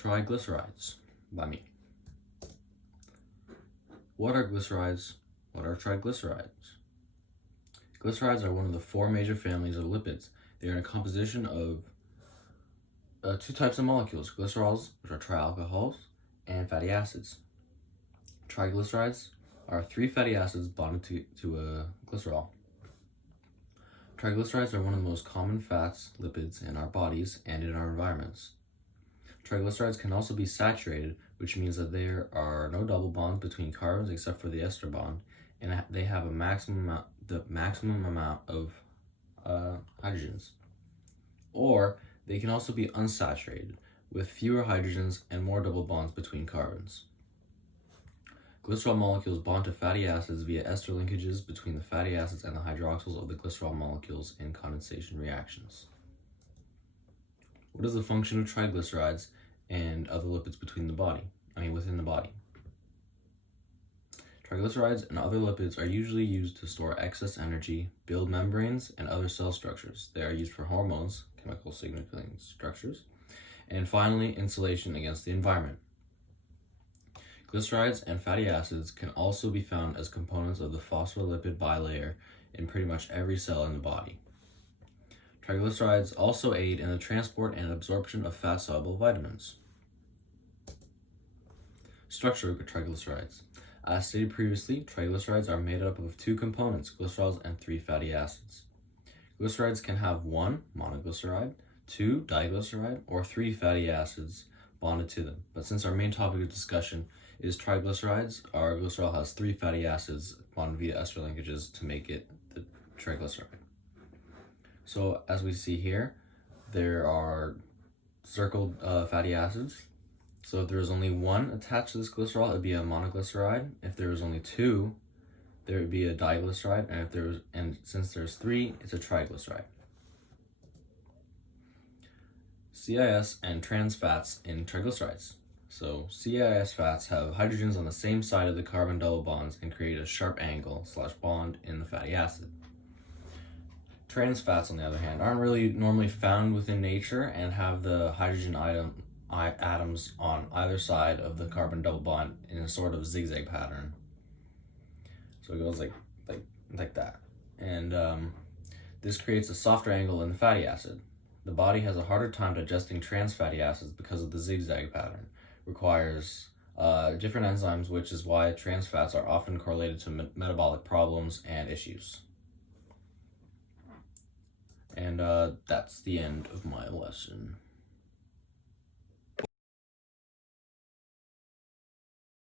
Triglycerides by me. What are glycerides? What are triglycerides? Glycerides are one of the four major families of lipids. They are in a composition of two types of molecules, glycerols, which are trialcohols, and fatty acids. Triglycerides are three fatty acids bonded to a glycerol. Triglycerides are one of the most common fats, lipids in our bodies and in our environments. Triglycerides can also be saturated, which means that there are no double bonds between carbons except for the ester bond, and they have the maximum amount of hydrogens. Or they can also be unsaturated, with fewer hydrogens and more double bonds between carbons. Glycerol molecules bond to fatty acids via ester linkages between the fatty acids and the hydroxyls of the glycerol molecules in condensation reactions. What is the function of triglycerides and other lipids within the body? Triglycerides and other lipids are usually used to store excess energy, build membranes, and other cell structures. They are used for hormones, chemical signaling structures, and finally, insulation against the environment. Glycerides and fatty acids can also be found as components of the phospholipid bilayer in pretty much every cell in the body. Triglycerides also aid in the transport and absorption of fat-soluble vitamins. Structure of triglycerides. As stated previously, triglycerides are made up of two components, glycerols and three fatty acids. Glycerides can have one monoglyceride, two diglyceride, or three fatty acids bonded to them. But since our main topic of discussion is triglycerides, our glycerol has three fatty acids bonded via ester linkages to make it the triglyceride. So as we see here, there are circled fatty acids. So if there's only one attached to this glycerol, it would be a monoglyceride. If there was only two, there would be a diglyceride, and since there's three, it's a triglyceride. CIS and trans fats in triglycerides. So CIS fats have hydrogens on the same side of the carbon double bonds and create a sharp angle / bond in the fatty acid. Trans fats, on the other hand, aren't really normally found within nature and have the hydrogen atoms on either side of the carbon double bond in a sort of zigzag pattern. So it goes like that. And this creates a softer angle in the fatty acid. The body has a harder time digesting trans fatty acids because of the zigzag pattern. Requires different enzymes, which is why trans fats are often correlated to metabolic problems and issues. And that's the end of my lesson.